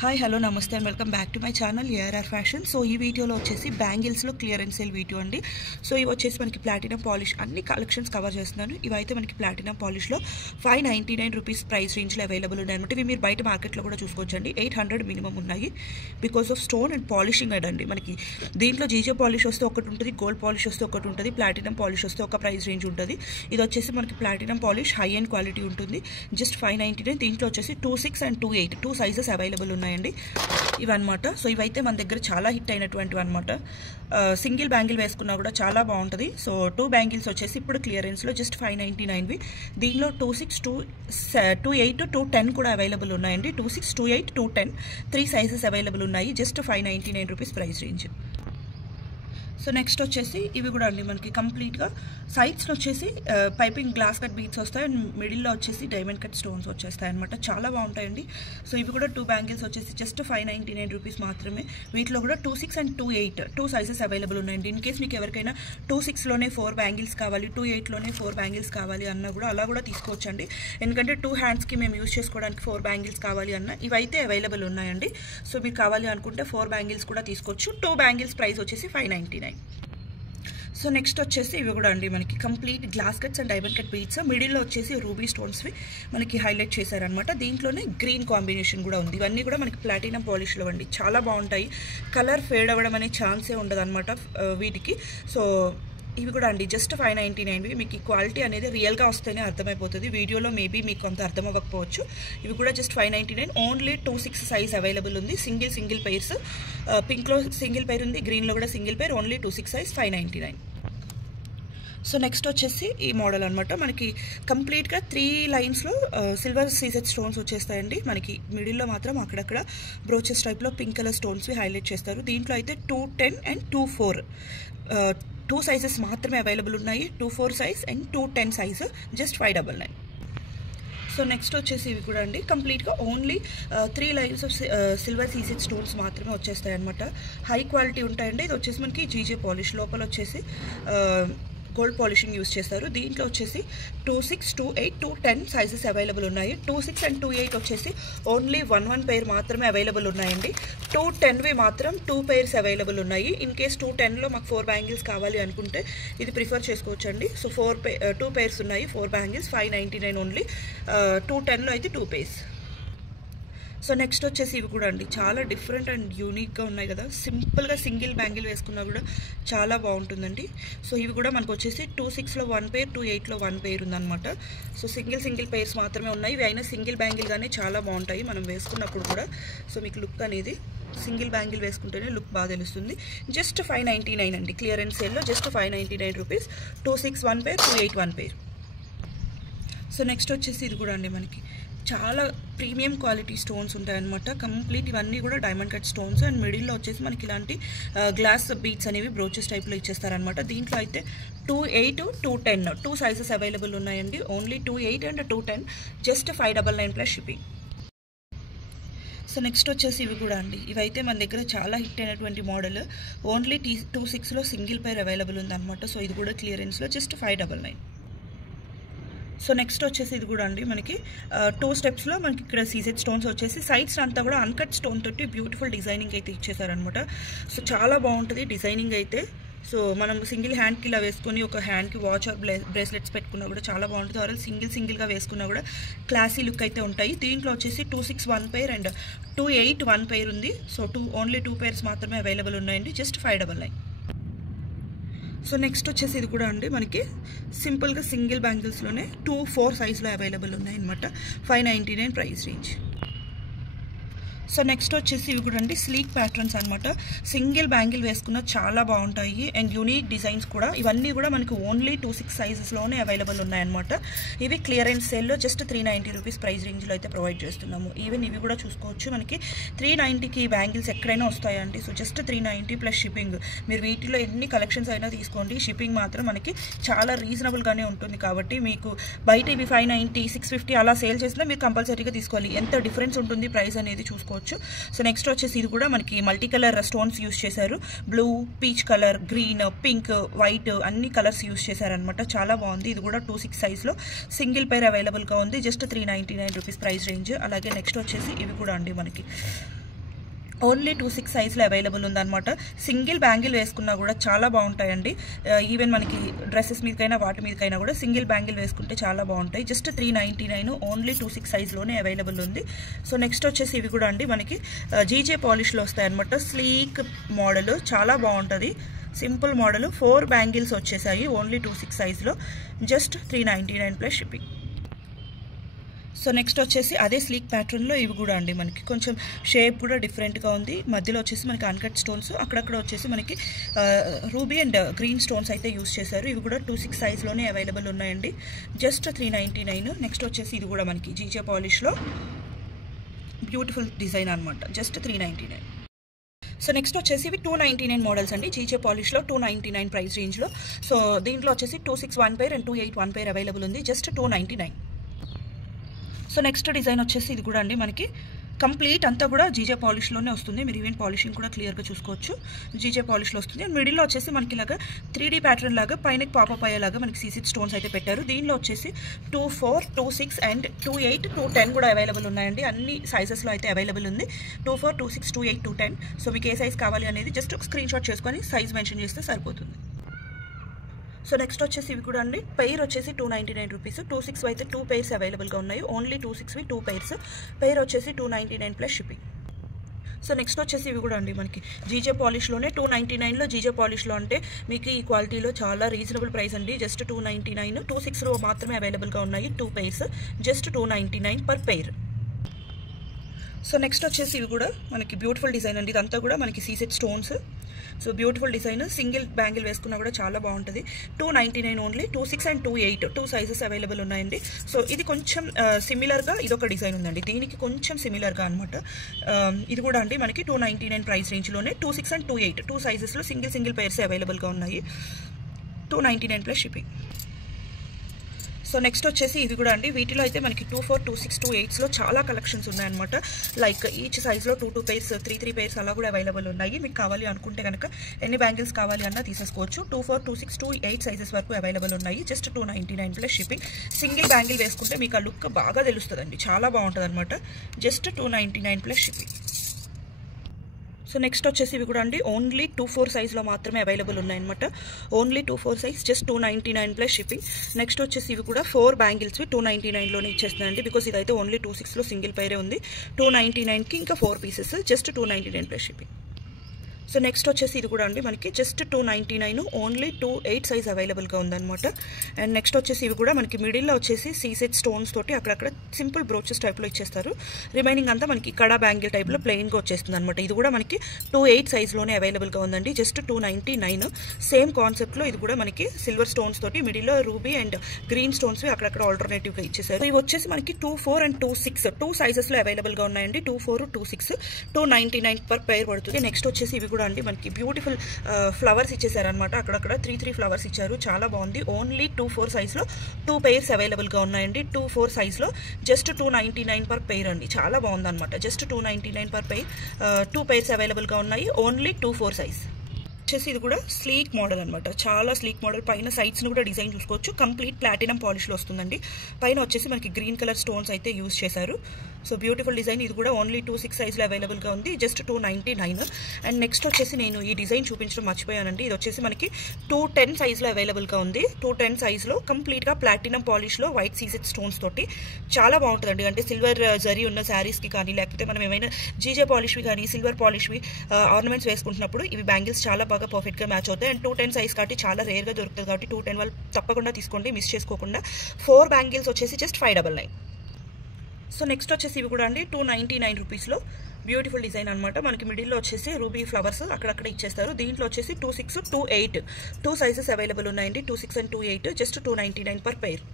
Hi hello నమస్తే and welcome back to my channel ARR fashion. So ఈ వీడియోలో వచ్చేసి బ్యాంగిల్స్లో క్లియరెన్స్ సేల్ వీడియో అండి. సో ఇవి వచ్చేసి మనకి ప్లాటినం పాలిష్ అన్ని కలెక్షన్స్ కవర్ చేస్తున్నాను. ఇవైతే మనకి ప్లాటినం పాలిష్లో 599 రూపీస్ ప్రైస్ రేంజ్లో అవైలబుల్ ఉన్నాయి అనమాట. ఇవి మీరు బయట మార్కెట్లో కూడా చూసుకోవచ్చండి. 800 మినిమం ఉన్నాయి because of stone and polishing అండి. మనకి దీంట్లో జీజే పాలిష్ వస్తే ఒకటి ఉంటుంది, గోల్డ్ పాలిష్ వస్తే ఒకటి ఉంటుంది, ప్లాటినం పాలిష్ వస్తే ఒక ప్రైస్ రేంజ్ ఉంటుంది. ఇది వచ్చేసి మనకి platinum polish high and quality ఉంటుంది, జస్ట్ 599. దీంట్లో వచ్చేసి 26 and 28 2 సైజెస్ అవైలబుల్ ఉన్నాయి ఇవన్నమాట. సో ఇవైతే మన దగ్గర చాలా హిట్ అయినటువంటివి అనమాట. సింగిల్ బ్యాంగిల్ వేసుకున్నా కూడా చాలా బాగుంటుంది. సో 2 బ్యాంగిల్స్ వచ్చేసి ఇప్పుడు క్లియరెన్స్లో జస్ట్ 599వి. దీనిలో 26, 28, 210 కూడా అవైలబుల్ ఉన్నాయండి. 26, 28, 210 3 సైజెస్ అవైలబుల్ ఉన్నాయి. Just 599 rupees price range. So next వచ్చేసి ఇవి కూడా అండి మనకి కంప్లీట్గా సైడ్స్లో వచ్చేసి పైపింగ్ గ్లాస్ కట్ బీట్స్ వస్తాయి అండ్ మిడిల్లో వచ్చేసి డైమండ్ కట్ స్టోన్స్ వచ్చేస్తాయి అనమాట. చాలా బాగుంటాయండి. సో ఇవి కూడా 2 బ్యాంగిల్స్ వచ్చేసి జస్ట్ 599 రూపీస్ మాత్రమే. వీటిలో కూడా 26 and 28 2 సైజెస్ అవైలబుల్ ఉన్నాయండి. ఇన్ కేస్ మీకు ఎవరికైనా 26లోనే 4 బ్యాంగిల్స్ కావాలి, 28లోనే 4 బ్యాంగిల్స్ కావాలి అన్నా కూడా అలా కూడా తీసుకోవచ్చండి. ఎందుకంటే 2 హ్యాండ్స్కి మేము యూజ్ చేసుకోవడానికి 4 బ్యాంగిల్స్ కావాలి అన్న ఇవైతే అవైలబుల్ ఉన్నాయండి. సో మీరు కావాలి అనుకుంటే 4 బ్యాంగిల్స్ కూడా తీసుకోవచ్చు. 2 బ్యాంగిల్స్ ప్రైస్ వచ్చేసి 599. సో నెక్స్ట్ వచ్చేసి ఇవి కూడా అండి మనకి complete glass cuts and diamond cut beats. మిడిల్లో వచ్చేసి రూబీ స్టోన్స్వి మనకి హైలైట్ చేశారనమాట. దీంట్లోనే గ్రీన్ కాంబినేషన్ కూడా ఉంది. ఇవన్నీ కూడా మనకి ప్లాటినం పాలిష్లో అండి. చాలా బాగుంటాయి. కలర్ ఫేడ్ అవ్వడం అనే ఛాన్సే ఉండదు అనమాట వీటికి. సో ఇవి కూడా అండి జస్ట్ 599. మీకు క్వాలిటీ అనేది రియల్గా వస్తేనే అర్థమైపోతుంది. వీడియోలో మేబీ మీకు అంత అర్థం అవ్వకపోవచ్చు. ఇవి కూడా జస్ట్ 599. ఓన్లీ 26 సైజ్ అవైలబుల్ ఉంది. Single pairs. పింక్లో సింగిల్ పెయిర్ ఉంది, గ్రీన్లో కూడా single pair. Only 26 size 599. So next వచ్చేసి ఈ మోడల్ అనమాట. మనకి కంప్లీట్గా 3 లైన్స్లో సిల్వర్ సీజెడ్ స్టోన్స్ వచ్చేస్తాయండి. మనకి మిడిల్లో మాత్రం అక్కడక్కడ బ్రోచెస్ టైప్లో పింక్ కలర్ స్టోన్స్వి హైలైట్ చేస్తారు. దీంట్లో అయితే 210 and 24 2 సైజెస్ మాత్రమే అవైలబుల్ ఉన్నాయి. 24 size and 210 size just 599. So next వచ్చేసి ఇవి కూడా అండి కంప్లీట్గా only 3 lines of silver CZ stones మాత్రమే వచ్చేస్తాయి అనమాట. హై క్వాలిటీ ఉంటాయండి. ఇది వచ్చేసి మనకి జీజే పాలిష్, లోపల వచ్చేసి గోల్డ్ పాలిషింగ్ యూజ్ చేస్తారు. దీంట్లో వచ్చేసి 26, 28, 210 సైజెస్ అవైలబుల్ ఉన్నాయి. 26 and 28 వచ్చేసి ఓన్లీ 1 పెయిర్ మాత్రమే అవైలబుల్ ఉన్నాయండి. 210వి మాత్రం 2 పెయిర్స్ అవైలబుల్ ఉన్నాయి. ఇన్ కేస్ 210లో మాకు 4 బ్యాంగిల్స్ కావాలి అనుకుంటే ఇది ప్రిఫర్ చేసుకోవచ్చండి. సో 2 పెయిర్స్ ఉన్నాయి, 4 బ్యాంగిల్స్ 599 ఓన్లీ. 210లో అయితే 2 పెయిర్స్. సో నెక్స్ట్ వచ్చేసి ఇవి కూడా అండి చాలా డిఫరెంట్ అండ్ యూనిక్గా ఉన్నాయి కదా. సింపుల్గా సింగిల్ బ్యాంగిల్ వేసుకున్నా కూడా చాలా బాగుంటుందండి. సో ఇవి కూడా మనకు వచ్చేసి 26లో 1 పెయిర్, 28లో 1 పెయిర్ ఉందన్నమాట. సో సింగిల్ పెయిర్స్ మాత్రమే ఉన్నాయి. ఇవి అయినా సింగిల్ బ్యాంగిల్గానే చాలా బాగుంటాయి మనం వేసుకున్నప్పుడు కూడా. సో మీకు లుక్ అనేది సింగిల్ బ్యాంగిల్ వేసుకుంటేనే లుక్ బాగా తెలుస్తుంది. జస్ట్ 599 అండి. క్లియరెన్స్ సేల్లో just 599 rupees. 26 1 pair, 28 1 pair. So next వచ్చేసి ఇది కూడా అండి మనకి చాలా ప్రీమియం క్వాలిటీ స్టోన్స్ ఉంటాయన్నమాట. కంప్లీట్ ఇవన్నీ కూడా డైమండ్ కట్ స్టోన్స్ అండ్ మిడిల్లో వచ్చేసి మనకి ఇలాంటి గ్లాస్ బీట్స్ అనేవి బ్రోచెస్ టైప్లో ఇచ్చేస్తారనమాట. దీంట్లో అయితే 28, 210 2 సైజెస్ అవైలబుల్ ఉన్నాయండి. Only 28 and 210 just 599 plus shipping. So next వచ్చేసి ఇవి కూడా అండి. ఇవైతే మన దగ్గర చాలా హిట్ అయినటువంటి మోడల్. ఓన్లీ 26లో సింగిల్ పెయిర్ అవైలబుల్ ఉందన్నమాట. సో ఇది కూడా క్లియరెన్స్లో జస్ట్ 599. సో నెక్స్ట్ వచ్చేసి ఇది కూడా అండి మనకి 2 స్టెప్స్లో మనకి ఇక్కడ సీజెడ్ స్టోన్స్ వచ్చేసి సైడ్స్ అంతా కూడా అన్కట్ స్టోన్ తోటి బ్యూటిఫుల్ డిజైనింగ్ అయితే ఇచ్చేసారనమాట. సో చాలా బాగుంటుంది డిజైనింగ్ అయితే. సో మనం సింగిల్ హ్యాండ్కి ఇలా వేసుకొని ఒక హ్యాండ్కి వాచ్ ఆర్ బ్రేస్లెట్స్ పెట్టుకున్నా కూడా చాలా బాగుంటుంది. ఆర్ సింగిల్గా వేసుకున్నా కూడా క్లాసీ లుక్ అయితే ఉంటాయి. దీంట్లో వచ్చేసి 26 1 పెయిర్ అండ్ 28 1 పెయిర్ ఉంది. సో ఓన్లీ 2 పెయిర్స్ మాత్రమే అవైలబుల్ ఉన్నాయండి. జస్ట్ 599. సో నెక్స్ట్ వచ్చేసి ఇది కూడా అండి మనకి సింపుల్గా సింగిల్ బ్యాంగిల్స్లోనే 2 4 సైజ్లో అవైలబుల్ ఉన్నాయి అనమాట. 599 ప్రైస్ రేంజ్. సో నెక్స్ట్ వచ్చేసి ఇవి కూడా అండి స్లీక్ ప్యాటర్న్స్ అనమాట. సింగిల్ బ్యాంగిల్ వేసుకున్న చాలా బాగుంటాయి అండ్ యూనిక్ డిజైన్స్ కూడా. ఇవన్నీ కూడా మనకి ఓన్లీ 26 సైజెస్లోనే అవైలబుల్ ఉన్నాయన్నమాట. ఇవి క్లియరెన్స్ సేల్లో జస్ట్ 390 రూపీస్ ప్రైస్ రేంజ్లో అయితే ప్రొవైడ్ చేస్తున్నాము. ఈవెన్ ఇవి కూడా చూసుకోవచ్చు మనకి 390కి బ్యాంగిల్స్ ఎక్కడైనా వస్తాయండి. So just 390 plus shipping. మీరు వీటిలో ఎన్ని కలెక్షన్స్ అయినా తీసుకోండి, షిప్పింగ్ మాత్రం మనకి చాలా రీజనబుల్గానే ఉంటుంది. కాబట్టి మీకు బయట ఇవి 590 650 అలా సేల్ చేసినా మీరు కంపల్సరీగా తీసుకోవాలి. ఎంత డిఫరెన్స్ ఉంటుంది ప్రైస్ అనేది చూసుకోవచ్చు. సో నెక్స్ట్ వచ్చేసి ఇది కూడా మనకి మల్టీ కలర్ స్టోన్స్ యూజ్ చేశారు. Blue, peach colour, green, pink, white అన్ని కలర్స్ యూజ్ చేశారనమాట. చాలా బాగుంది. ఇది కూడా 26 సైజ్లో సింగిల్ పెయిర్ అవైలబుల్గా ఉంది. Just 399 rupees price range. అలాగే నెక్స్ట్ వచ్చేసి ఇవి కూడా అండి మనకి ఓన్లీ 2/6 సైజ్లో అవైలబుల్ ఉందన్నమాట. సింగిల్ బ్యాంగిల్ వేసుకున్నా కూడా చాలా బాగుంటాయండి. ఈవెన్ మనకి డ్రెస్సెస్ మీదకైనా వాటి మీదకైనా కూడా సింగిల్ బ్యాంగిల్ వేసుకుంటే చాలా బాగుంటాయి. జస్ట్ 399 ఓన్లీ 2/6 సైజ్లోనే అవైలబుల్ ఉంది. సో నెక్స్ట్ వచ్చేసి ఇవి కూడా అండి మనకి జీజే పాలిష్లో వస్తాయి అనమాట. స్లీక్ మోడల్ చాలా బాగుంటుంది. సింపుల్ మోడల్ 4 బ్యాంగిల్స్ వచ్చేసాయి ఓన్లీ 2/6 సైజ్లో. Just 399 plus shipping. So next వచ్చేసి అదే స్లీక్ ప్యాటర్న్లో ఇవి కూడా అండి మనకి కొంచెం షేప్ కూడా డిఫరెంట్గా ఉంది. మధ్యలో వచ్చేసి మనకి అన్కట్ స్టోన్స్, అక్కడక్కడ వచ్చేసి మనకి రూబీ అండ్ గ్రీన్ స్టోన్స్ అయితే యూస్ చేశారు. ఇవి కూడా 2/6 సైజ్లోనే అవైలబుల్ ఉన్నాయండి. జస్ట్ 399. నెక్స్ట్ వచ్చేసి ఇది కూడా మనకి జీజే పాలిష్లో బ్యూటిఫుల్ డిజైన్ అనమాట. జస్ట్ 399. సో నెక్స్ట్ వచ్చేసి ఇవి 299 మోడల్స్ అండి. జీజే పాలిష్లో 299 ప్రైస్ రేంజ్లో. సో దీంట్లో వచ్చేసి 2/6 1 పేర్ అండ్ 2/8 1 పేర్ అవైలబుల్ ఉంది. జస్ట్ 299. సో నెక్స్ట్ డిజైన్ వచ్చేసి ఇది కూడా అండి మనకి కంప్లీట్ అంతా కూడా జీజే పాలిష్లోనే వస్తుంది. మీరు ఈవెన్ పాలిషింగ్ కూడా క్లియర్గా చూసుకోవచ్చు. జీజే పాలిష్లో వస్తుంది. మిడిల్లో వచ్చేసి మనకి ఇలాగా 3D ప్యాటర్న్ లాగా పైన పాపప్ అయ్యేలాగా మనకి సీసెడ్ స్టోన్స్ అయితే పెట్టారు. దీనిలో వచ్చేసి 2/4 2/6 అండ్ 2/8 2/10 కూడా అవైలబుల్ ఉన్నాయండి. అన్ని సైజెస్లో అయితే అవైలబుల్ ఉంది. 2/4 2/6 2/8 2/10. సో మీకు ఏ సైజ్ కావాలి అనేది జస్ట్ ఒక స్క్రీన్ షాట్ చేసుకొని సైజ్ మెన్షన్ చేస్తే సరిపోతుంది. సో నెక్స్ట్ వచ్చేసి ఇవి కూడా అండి పెయిర్ వచ్చేసి 299 రూపీస్. 2/6 అయితే 2 పెయిర్స్ అవైలబుల్గా ఉన్నాయి. Only 2/6వి 2 pairs. పెయిర్ వచ్చేసి 299 ప్లస్ షిప్పింగ్. సో నెక్స్ట్ వచ్చేసి ఇవి కూడా అండి మనకి జీజే పాలిష్లోనే 299లో జీజే పాలిష్లో అంటే మీకు ఈ క్వాలిటీలో చాలా రీజనబుల్ ప్రైస్ అండి. జస్ట్ 299. 2/6లో మాత్రమే అవైలబుల్గా ఉన్నాయి 2 pairs. Just 299 per pair. So next వచ్చేసి ఇవి కూడా మనకి బ్యూటిఫుల్ డిజైన్ అండి. ఇదంతా కూడా మనకి సీసెడ్ stones. So beautiful design. Single bangle వేసుకున్నా కూడా చాలా బాగుంటుంది. 299 ఓన్లీ. 2/6 అండ్ 2/8 2 సైజెస్ అవైలబుల్ ఉన్నాయండి. సో ఇది కొంచెం సిమిలర్గా ఇదొక డిజైన్ ఉందండి. దీనికి కొంచెం సిమిలర్గా అనమాట. ఇది కూడా అండి మనకి 299 ప్రైస్ రేంజ్లోనే 2/6 అండ్ 2/8 2 సైజెస్లో సింగిల్ పెయిర్స్ అవైలబుల్గా ఉన్నాయి. 299 ప్లస్ షిప్పింగ్. సో నెక్స్ట్ వచ్చేసి ఇవి కూడా అండి వీటిలో అయితే మనకి 2/4 2/6 2/8లో చాలా కలెక్షన్స్ ఉన్నాయన్నమాట. లైక్ ఈచ్ సైజ్లో 2 పెయిర్స్ 3 పెయిర్స్ అలా కూడా అవైలబుల్ ఉన్నాయి. మీకు కావాలి అనుకుంటే కనుక ఎన్ని బ్యాంగిల్స్ కావాలి అన్నా తీసేసుకోవచ్చు. 2/4 2/6 2/8 సైజెస్ వరకు అవైలబుల్ ఉన్నాయి. Just 299 plus shipping. Single bangle వేసుకుంటే మీకు ఆ లుక్ బాగా తెలుస్తుందండి. చాలా బాగుంటుంది అనమాట. Just 299 plus shipping. So next వచ్చేసి ఇవి కూడా అండి ఓన్లీ 2/4 సైజ్లో మాత్రమే అవైలబుల్ ఉన్నాయన్నమాట. Only 2/4 size. Just 299 plus shipping. Next వచ్చేసి ఇవి కూడా 4 బ్యాంగిల్స్వి 299లోనే ఇచ్చేస్తున్నాయండి. బికాస్ ఇదైతే ఓన్లీ 2/6లో సింగిల్ పైరే ఉంది. 299కి ఇంకా 4 pieces. Just 299 plus shipping. So next వచ్చేసి ఇది కూడా అండి మనకి జస్ట్ 299 ఓన్లీ 2/8 సైజ్ అవైలబుల్గా ఉందన్నమాట. అండ్ నెక్స్ట్ వచ్చేసి ఇవి కూడా మనకి మిడిల్లో వచ్చేసి సీసెడ్ స్టోన్స్ తోటి అక్కడక్కడ సింపుల్ బ్రోచెస్ టైప్లో ఇచ్చేస్తారు. రిమైనింగ్ అంతా మనకి కడా బ్యాంగిల్ టైప్లో ప్లెయిన్గా వచ్చేస్తుంది అనమాట. ఇది కూడా మనకి 2/8 సైజ్లోనే అవైలబుల్గా ఉందండి. జస్ట్ 299. సేమ్ కాన్సెప్ట్లో ఇది కూడా మనకి సిల్వర్ స్టోన్స్ తోటి మిడిల్లో రూబీ అండ్ గ్రీన్ స్టోన్స్ అక్కడక్కడ ఆల్టర్నేటివ్గా ఇచ్చేసారు. ఇవి వచ్చేసి మనకి 2/4 అండ్ 2/6 2 సైజెస్లో అవైలబుల్గా ఉన్నాయండి. 2/4 2/6 299 పర్ పెయిర్ పడుతుంది. నెక్స్ట్ వచ్చేసి ఇవి అండి మనకి బ్యూటిఫుల్ ఫ్లవర్స్ ఇచ్చేసారనమాట. అక్కడక్కడ 3 ఫ్లవర్స్ ఇచ్చారు. చాలా బాగుంది. ఓన్లీ 2/4 సైజ్లో 2 పెయిర్స్ అవైలబుల్గా ఉన్నాయండి. 2/4 సైజ్లో జస్ట్ 299 పర్ పెయిర్ అండి. చాలా బాగుంది అనమాట. Just 299 per pair. 2 పెయిర్స్ అవైలబుల్గా ఉన్నాయి. Only 2/4 size. వచ్చేసి ఇది కూడా స్లీక్ మోడల్ అనమాట. చాలా స్లీక్ మోడల్. పైన సైడ్స్ని కూడా డిజైన్ చూసుకోవచ్చు. కంప్లీట్ ప్లాటినం పాలిష్లో వస్తుందండి. పైన వచ్చేసి మనకి గ్రీన్ కలర్ స్టోన్స్ అయితే యూజ్ చేశారు. So beautiful design. ఇది కూడా ఓన్లీ 2/6 సైజ్లో అవైలబుల్గా ఉంది. జస్ట్ 299. అండ్ నెక్స్ట్ వచ్చేసి నేను ఈ డిజైన్ చూపించడం మర్చిపోయానండి. ఇది వచ్చేసి మనకి 210 సైజ్లో అవైలబుల్గా ఉంది. 210 సైజ్లో కంప్లీట్గా ప్లాటినం పాలిష్లో వైట్ సీసెడ్ స్టోన్స్ తోటి చాలా బాగుంటుందండి. అంటే సిల్వర్ జరీ ఉన్న శారీస్కి కానీ లేకపోతే మనం ఏమైనా జీజే పాలిష్వి కానీ సిల్వర్ పాలిష్వి ఆర్నమెంట్స్ వేసుకుంటున్నప్పుడు ఇవి బ్యాంగిల్స్ చాలా బాగా పర్ఫెక్ట్గా మ్యాచ్ అవుతాయి. అండ్ 210 సైజ్ కాబట్టి చాలా రేర్గా దొరుకుతుంది కాబట్టి 210 వాళ్ళు తప్పకుండా తీసుకోండి, మిస్ చేసుకోకుండా. 4 బ్యాంగిల్స్ వచ్చేసి జస్ట్ 599. సో నెక్స్ట్ వచ్చేసి ఇవి కూడా అండి 299 రూపీస్లో బ్యూటిఫుల్ డిజైన్ అనమాట. మనకి మిడిల్లో వచ్చేసి రూబీ ఫ్లవర్స్ అక్కడక్కడ ఇచ్చేస్తారు. దీంట్లో వచ్చేసి 2/6 2/8 2 సైజెస్ అవైలబుల్ ఉన్నాయండి. 2/6 అండ్ 2/8 జస్ట్ 299 పర్ పెయిర్.